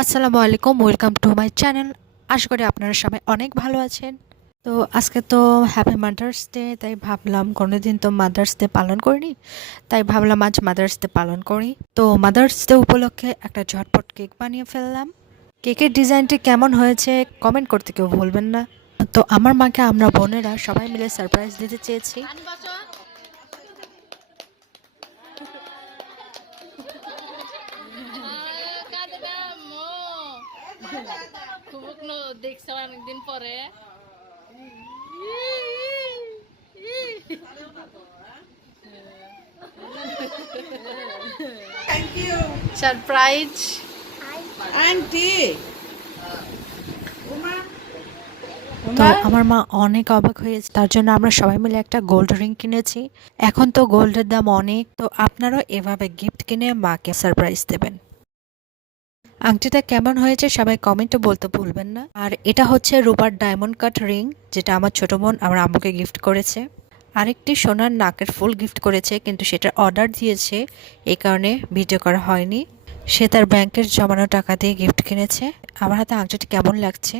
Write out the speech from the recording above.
আসসালামু আলাইকুম, welcome to my channel. আশা করি আপনারা সবাই অনেক ভালো আছেন। তো আজকে তো হ্যাপি মাদার্স ডে, তাই ভাবলাম কোনোদিন তো মাদার্স ডে পালন করিনি, তাই ভাবলাম আজ মাদার্স ডে পালন করি। তো মাদার্স ডে উপলক্ষে একটা ঝটপট কেক বানিয়ে ফেললাম। কেকের ডিজাইনটি কেমন হয়েছে কমেন্ট করতে কেউ ভুলবেন না। তো আমার মাকে আমরা বোনেরা সবাই মিলে সারপ্রাইজ দিতে চেয়েছি। দেখছো অনেকদিন পরে Thank you, সারপ্রাইজ। Auntie. তো আমার মা অনেক অবাক হয়েছে, তার জন্য আমরা সবাই মিলে একটা গোল্ড রিং কিনেছি। এখন তো গোল্ডের দাম অনেক, তো আপনারাও এভাবে গিফট কিনে মাকে সারপ্রাইজ দেবেন। আংটিটা কেমন হয়েছে সবাই কমেন্টে বলতে ভুলবেন না। আর এটা হচ্ছে রূপার ডায়মন্ড কাট রিং, যেটা আমার ছোট বোন আমার আম্মুকে গিফট করেছে। আরেকটি সোনার নাকের ফুল গিফট করেছে, কিন্তু সেটার অর্ডার দিয়েছে, এই কারণে ভিডিও করা হয়নি। সে তার ব্যাংকের জমানো টাকা দিয়ে গিফট কিনেছে। আমার হাতে আংটিটি কেমন লাগছে